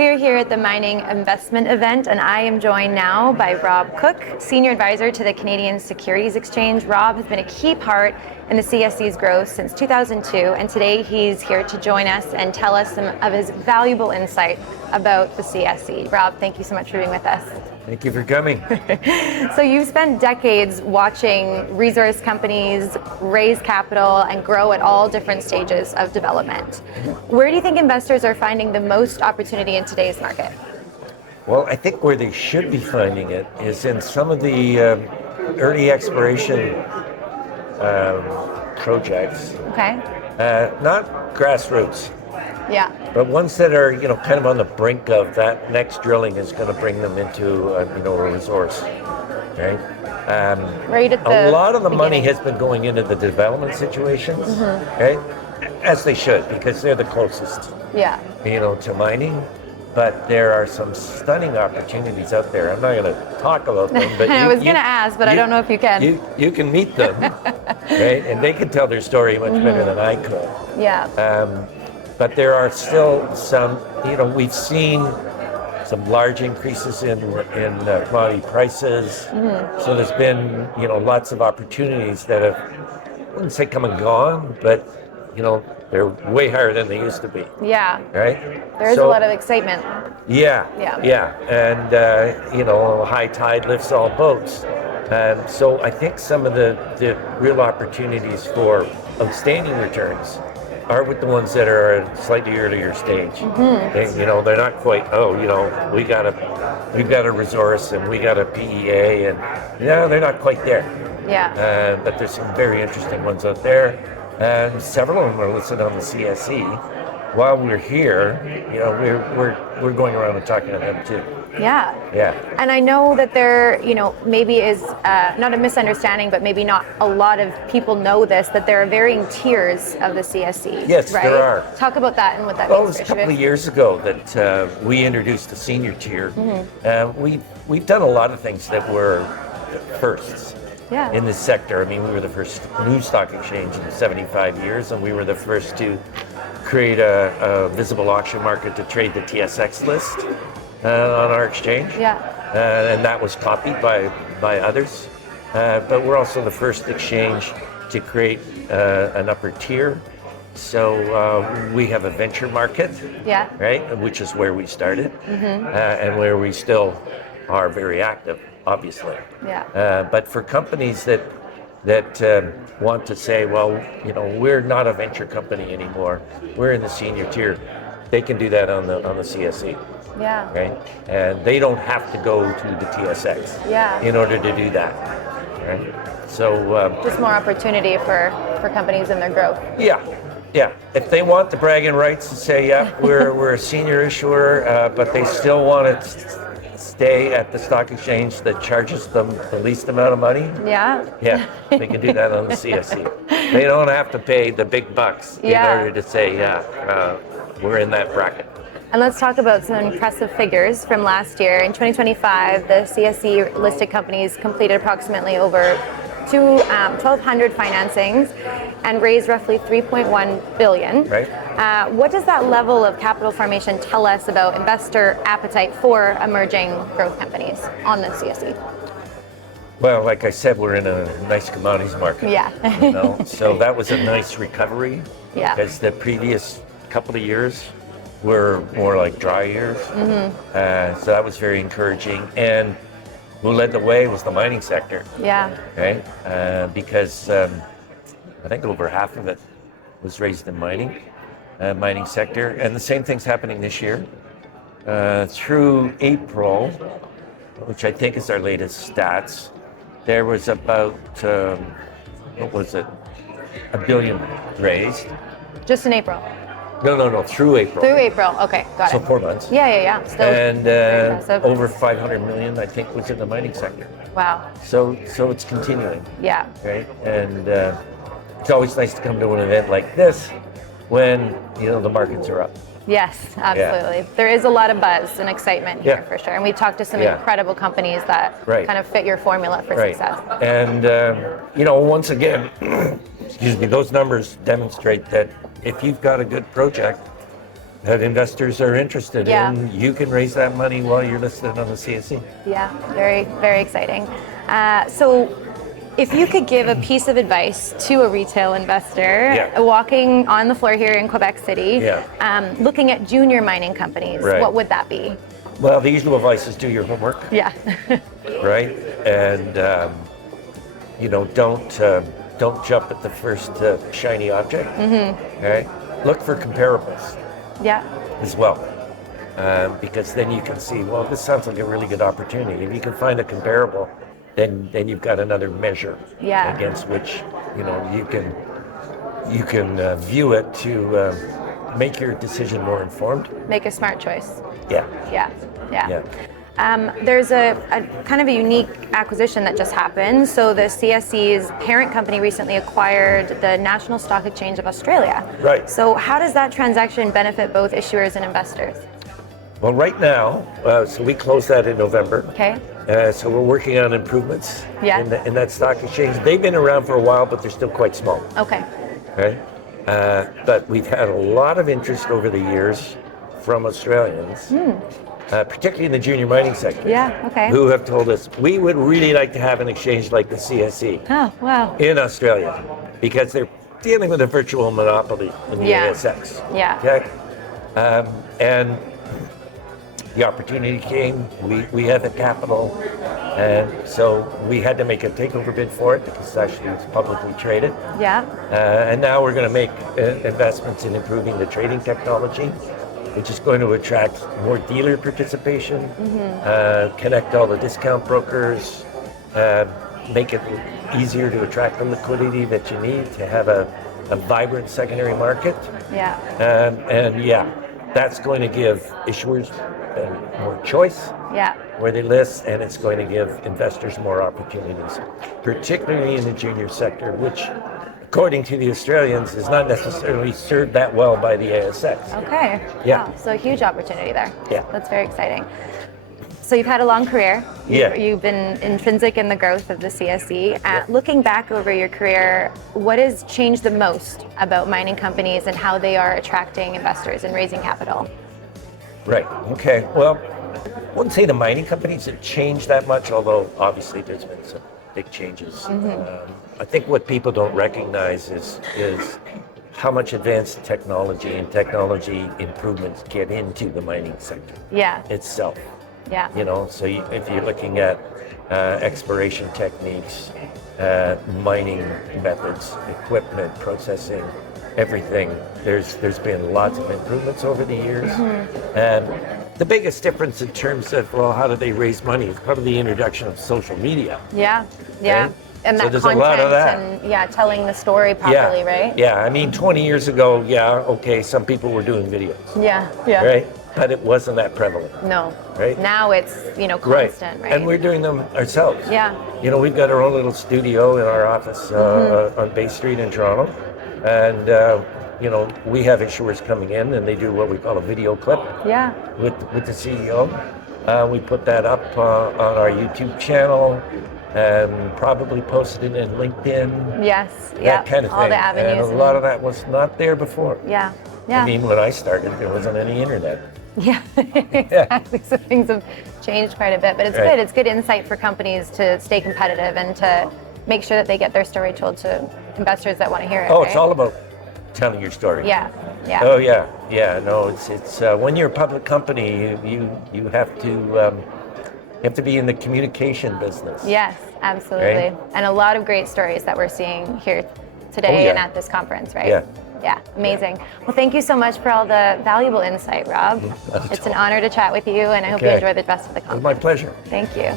We are here at the Mining Investment event, and I am joined now by Rob Cook, Senior Advisor to the Canadian Securities Exchange. Rob has been a key part in the CSE's growth since 2002, and today he's here to join us and tell us some of his valuable insight about the CSE. Rob, thank you so much for being with us. Thank you for coming. So you've spent decades watching resource companies raise capital and grow at all different stages of development. Where do you think investors are finding the most opportunity in today's market? Well, I think where they should be finding it is in some of the early exploration projects. Okay. Not grassroots. Yeah. But ones that are, kind of on the brink of that next drilling is going to bring them into, a resource, right? Right at a lot of the beginning. money has been going into the development situations, right? As they should, because they're the closest, Yeah. to mining. But there are some stunning opportunities out there. I'm not going to talk about them, but I was going to ask, but I don't know if you can. You can meet them, right? And they can tell their story much better than I could. Yeah. But there are still some, we've seen some large increases in commodity prices. So there's been, lots of opportunities that have, I wouldn't say come and gone, but, they're way higher than they used to be. Yeah. Right? There's a lot of excitement. Yeah. Yeah. And, high tide lifts all boats. So I think some of the real opportunities for outstanding returns are with the ones that are at a slightly earlier stage. They're not quite, we've got a resource and we got a PEA, and they're not quite there. Yeah. But there's some very interesting ones out there, and several of them are listed on the CSE. While we're here, we're going around and talking to them too. Yeah. Yeah. And I know that there, maybe is not a misunderstanding, but maybe not a lot of people know this, that there are varying tiers of the CSE. Yes, right? there are. Talk about that and what that Well, it means. was a couple of years ago that we introduced the senior tier. We've done a lot of things that were firsts. Yeah. In this sector. I mean, we were the first new stock exchange in 75 years, and we were the first to create a visible auction market to trade the TSX list on our exchange. Yeah. And that was copied by others. But we're also the first exchange to create an upper tier. So we have a venture market, Yeah. right, which is where we started, and where we still are very active, obviously. Yeah. But for companies that want to say, well, we're not a venture company anymore, we're in the senior tier, they can do that on the CSE. Yeah. Right? And they don't have to go to the TSX Yeah. in order to do that. Right? So Just more opportunity for companies in their growth. yeah. If they want the bragging rights to say, yeah, we're a senior issuer, but they still want to stay at the stock exchange that charges them the least amount of money. Yeah. Yeah, they can do that on the CSE. They don't have to pay the big bucks in order to say, we're in that bracket. And let's talk about some impressive figures from last year. In 2025, the CSE listed companies completed approximately over 1,200 financings and raised roughly $3.1 billion. Right. What does that level of capital formation tell us about investor appetite for emerging growth companies on the CSE? Well, like I said, we're in a nice commodities market. Yeah. So that was a nice recovery. Yeah. Because the previous couple of years were more like dry years. So that was very encouraging. And who led the way was the mining sector. Yeah. Right? Because I think over half of it was raised in mining sector. And the same thing's happening this year. Through April, which I think is our latest stats, there was about, $1 billion raised. Just in April. No, through April. Through April. Okay, got it. So 4 months. Yeah. Still And very impressive. over 500 million, I think, was in the mining sector. Wow. So it's continuing, Yeah. right? And it's always nice to come to an event like this when, the markets are up. Yes, absolutely. There is a lot of buzz and excitement here for sure. And we've talked to some incredible companies that kind of fit your formula for success. And, once again, those numbers demonstrate that if you've got a good project, that investors are interested in. You can raise that money while you're listed on the CSE. Yeah, very, very exciting. So if you could give a piece of advice to a retail investor walking on the floor here in Quebec City, looking at junior mining companies, what would that be? Well, the usual advice is do your homework. Yeah. Right? And, don't jump at the first shiny object. Right? Look for comparables as well. Because then you can see, well, this sounds like a really good opportunity. If you can find a comparable, then you've got another measure against which you can view it to make your decision more informed. Make a smart choice. Yeah. There's a kind of a unique acquisition that just happened. So the CSE's parent company recently acquired the National Stock Exchange of Australia. Right. So how does that transaction benefit both issuers and investors? Well, right now, so we closed that in November. Okay. So we're working on improvements in that stock exchange. They've been around for a while, but they're still quite small. Okay. Right. But we've had a lot of interest over the years from Australians, particularly in the junior mining sector. Yeah, okay. Who have told us, we would really like to have an exchange like the CSE in Australia, because they're dealing with a virtual monopoly in the ASX. Yeah. Okay? And the opportunity came, we had the capital, and so we had to make a takeover bid for it because actually it's publicly traded. Yeah. And now we're going to make investments in improving the trading technology, which is going to attract more dealer participation, connect all the discount brokers, make it easier to attract the liquidity that you need to have a vibrant secondary market. Yeah. That's going to give issuers more choice where they list, and it's going to give investors more opportunities, particularly in the junior sector, which, according to the Australians, is not necessarily served that well by the ASX. Okay. Yeah. Wow. So a huge opportunity there. Yeah. That's very exciting. So you've had a long career. You've been intrinsic in the growth of the CSE. Looking back over your career, what has changed the most about mining companies and how they are attracting investors and raising capital? Right. Okay. Well, I wouldn't say the mining companies have changed that much, although obviously there's been some big changes. I think what people don't recognize is how much advanced technology and technology improvements get into the mining sector itself. Yeah. So if you're looking at exploration techniques, mining methods, equipment, processing, everything, there's been lots of improvements over the years. And the biggest difference in terms of, well, how do they raise money is probably the introduction of social media. Yeah. Right? And so that there's content a lot of that. And telling the story properly, right? Yeah, I mean, 20 years ago, some people were doing videos. Yeah. Right? But it wasn't that prevalent. No. Right? Now it's, constant, right? And we're doing them ourselves. Yeah. We've got our own little studio in our office on Bay Street in Toronto. And, we have issuers coming in and they do what we call a video clip with the CEO. We put that up on our YouTube channel and probably posted it in LinkedIn. Yes. That kind of thing. All the avenues. And a lot of that was not there before. Yeah. I mean, when I started, there wasn't any internet. Yeah, exactly. So things have changed quite a bit, but it's good. It's good insight for companies to stay competitive and to make sure that they get their story told to investors that want to hear it. Oh, it's all about telling your story. Yeah. Oh, yeah. No, it's when you're a public company, you have to be in the communication business. Yes, absolutely. Right? And a lot of great stories that we're seeing here today and at this conference, right? Yeah, amazing. Well, thank you so much for all the valuable insight, Rob. It's an honor to chat with you, and I hope you enjoy the rest of the conference. It was my pleasure. Thank you.